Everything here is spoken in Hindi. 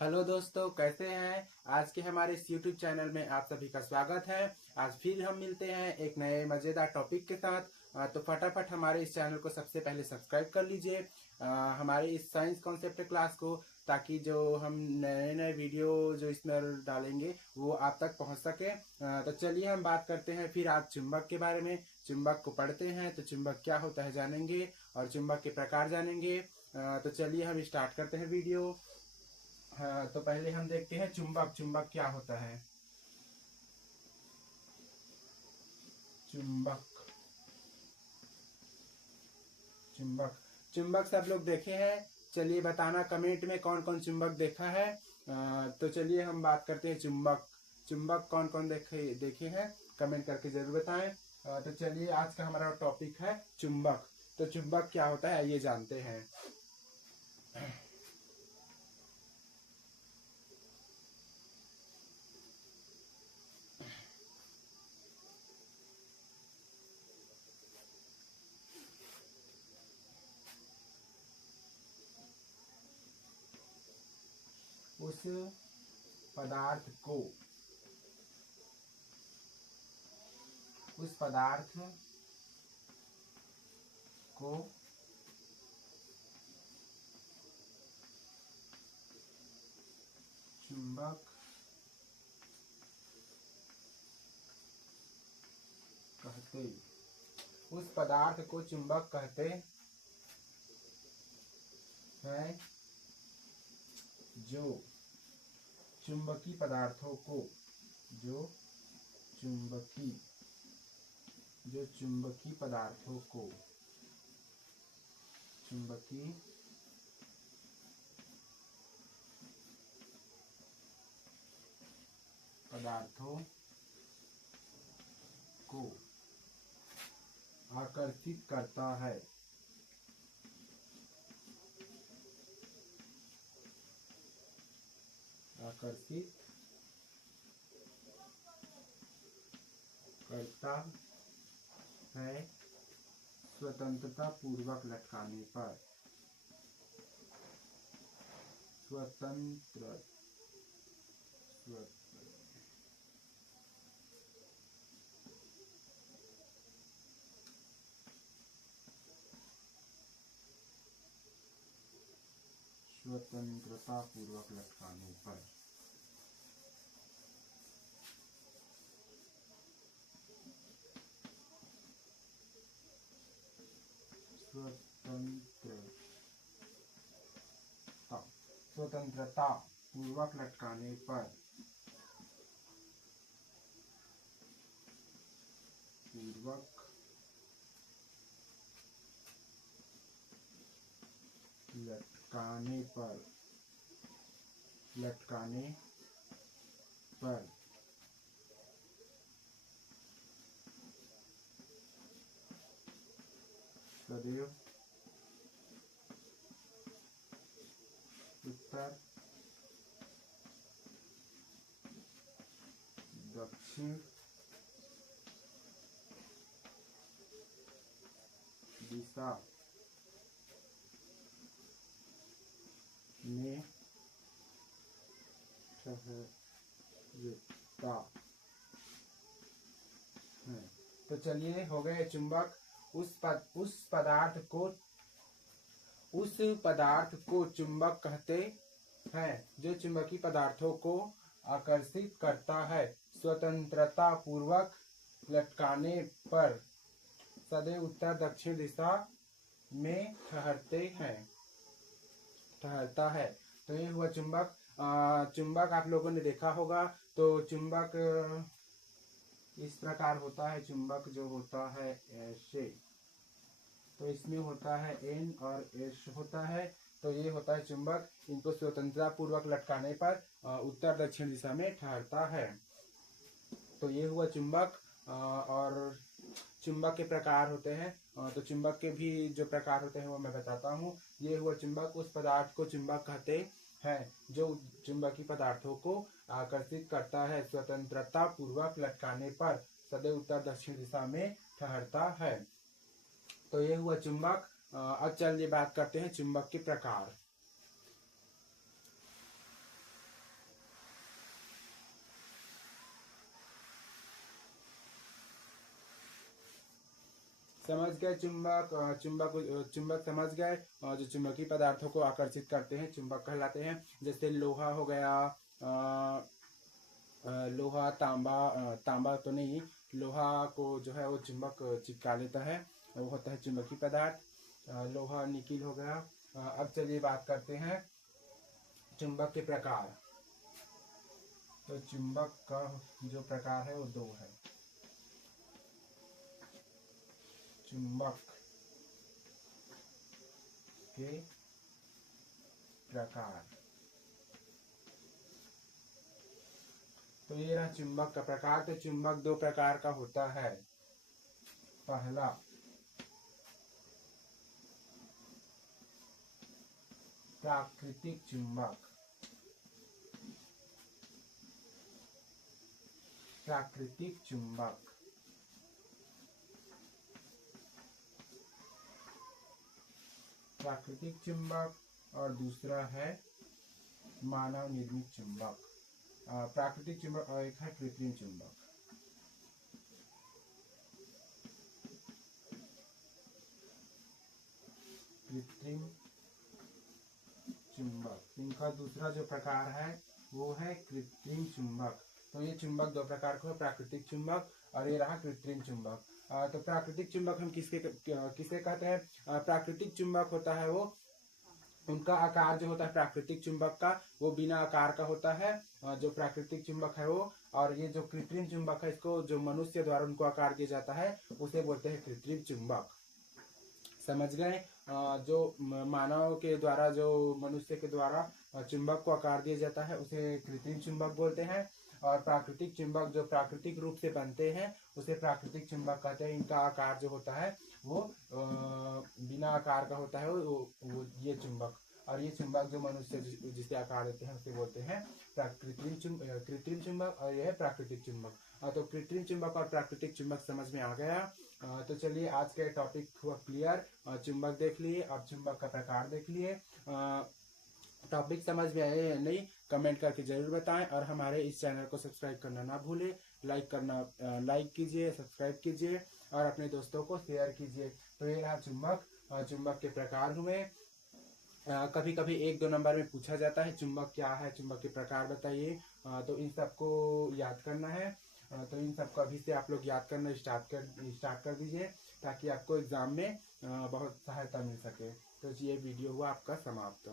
हेलो दोस्तों, कैसे हैं। आज के हमारे इस YouTube चैनल में आप सभी का स्वागत है। आज फिर हम मिलते हैं एक नए मज़ेदार टॉपिक के साथ। तो फटाफट हमारे इस चैनल को सबसे पहले सब्सक्राइब कर लीजिए हमारे इस साइंस कॉन्सेप्ट क्लास को, ताकि जो हम नए नए वीडियो जो इसमें डालेंगे वो आप तक पहुंच सके। तो चलिए हम बात करते हैं फिर आज चुंबक के बारे में। चुंबक को पढ़ते हैं तो चुंबक क्या होता है जानेंगे और चुंबक के प्रकार जानेंगे। तो चलिए हम स्टार्ट करते हैं वीडियो। हाँ, तो पहले हम देखते हैं चुंबक। चुंबक क्या होता है। चुंबक चुंबक चुंबक सब लोग देखे हैं। चलिए बताना कमेंट में कौन कौन चुंबक देखा है। तो चलिए हम बात करते हैं चुंबक। चुंबक कौन कौन देखे देखे हैं, कमेंट करके जरूर बताएं। तो चलिए आज का हमारा टॉपिक है चुंबक। तो चुंबक क्या होता है ये जानते हैं। उस पदार्थ को उस पदार्थ को चुंबक कहते उस पदार्थ को चुंबक कहते हैं जो चुंबकी पदार्थों को जो चुंबकी चुंबकी पदार्थों को चुंबकी पदार्थों को आकर्षित करता है। आकर्षित करता है स्वतंत्रता पूर्वक लटकाने पर। स्वतंत्रता पूर्वक लटकाने पर। स्वतंत्रता पूर्वक लटकाने पर। पूर्वक लटकाने पर सदैव उत्तर दक्षिण दिशा में ठहरता है। तो चलिए हो गए चुंबक। उस पदार्थ को चुंबक कहते हैं जो चुंबकी पदार्थों को आकर्षित करता है स्वतंत्रता पूर्वक लटकाने पर, सदैव उत्तर दक्षिण दिशा में ठहरता है। तो ये हुआ चुंबक। चुंबक आप लोगों ने देखा होगा। तो चुंबक इस प्रकार होता है। चुंबक जो होता है ऐसे, तो इसमें होता है N और S होता है। तो ये होता है चुंबक। इनको स्वतंत्रता पूर्वक लटकाने पर उत्तर दक्षिण दिशा में ठहरता है। तो ये हुआ चुंबक। और चुंबक के प्रकार होते हैं। तो चुंबक के भी जो प्रकार होते हैं वो मैं बताता हूँ। ये हुआ चुंबक। उस पदार्थ को चुंबक कहते हैं जो चुंबकी पदार्थों को आकर्षित करता है स्वतंत्रता पूर्वक लटकाने पर, सदैव उत्तर दक्षिण दिशा में ठहरता है। तो ये हुआ चुंबक। अब चलिए बात करते हैं चुंबक के प्रकार। समझ गए चुंबक चुंबक समझ गए। जो चुंबकीय पदार्थों को आकर्षित करते हैं चुंबक कहलाते हैं। जैसे लोहा हो गया, लोहा, तांबा तो नहीं, लोहा को जो है वो चुंबक चिपका लेता है, वो होता है चुंबकीय पदार्थ। लोहा, निकिल हो गया। अब चलिए बात करते हैं चुंबक के प्रकार। तो चुंबक का जो प्रकार है वो दो है। चुंबक के प्रकार, तो ये रहा चुंबक का प्रकार। तो चुंबक दो प्रकार का होता है। पहला प्राकृतिक चुंबक। प्राकृतिक चुंबक, प्राकृतिक चुंबक। और दूसरा है मानव निर्मित चुंबक। प्राकृतिक चुंबक और एक है कृत्रिम चुंबक। कृत्रिम चुंबक, इनका दूसरा जो प्रकार है वो है कृत्रिम चुंबक। तो ये चुंबक दो प्रकार का है, प्राकृतिक चुंबक और ये रहा कृत्रिम चुंबक। तो प्राकृतिक चुंबक हम किसे कहते हैं? प्राकृतिक चुंबक होता है वो, उनका आकार जो होता है प्राकृतिक चुंबक का वो बिना आकार का होता है, जो प्राकृतिक चुंबक है वो। और ये जो कृत्रिम चुंबक है इसको जो मनुष्य द्वारा उनको आकार दिया जाता है उसे बोलते हैं कृत्रिम चुंबक। समझ गए? जो मानव के द्वारा, जो मनुष्य के द्वारा चुंबक को आकार दिया जाता है उसे कृत्रिम चुंबक बोलते हैं। और प्राकृतिक चुंबक जो प्राकृतिक रूप से बनते हैं उसे प्राकृतिक चुंबक कहते हैं। इनका आकार जो होता है वो बिना आकार का होता है वो ये चुंबक। और ये चुंबक जो मनुष्य जिसे आकार देते हैं उसे बोलते हैं कृत्रिम चुंबक, और यह है प्राकृतिक चुंबक। तो कृत्रिम चुंबक और प्राकृतिक चुंबक समझ में आ गया। तो चलिए आज का टॉपिक हुआ क्लियर। चुंबक देख लिए, अब चुंबक का प्रकार देख लिए। टॉपिक समझ में आए या नहीं कमेंट करके जरूर बताएं, और हमारे इस चैनल को सब्सक्राइब करना ना भूलें। लाइक कीजिए, सब्सक्राइब कीजिए और अपने दोस्तों को शेयर कीजिए। तो ये रहा चुंबक। चुंबक के प्रकार हुए। कभी कभी 1-2 नंबर में पूछा जाता है चुंबक क्या है, चुंबक के प्रकार बताइए। तो इन सबको याद करना है। तो इन सबको अभी से आप लोग याद करना स्टार्ट कर दीजिए, ताकि आपको एग्जाम में बहुत सहायता मिल सके। तो ये वीडियो हुआ आपका समाप्त।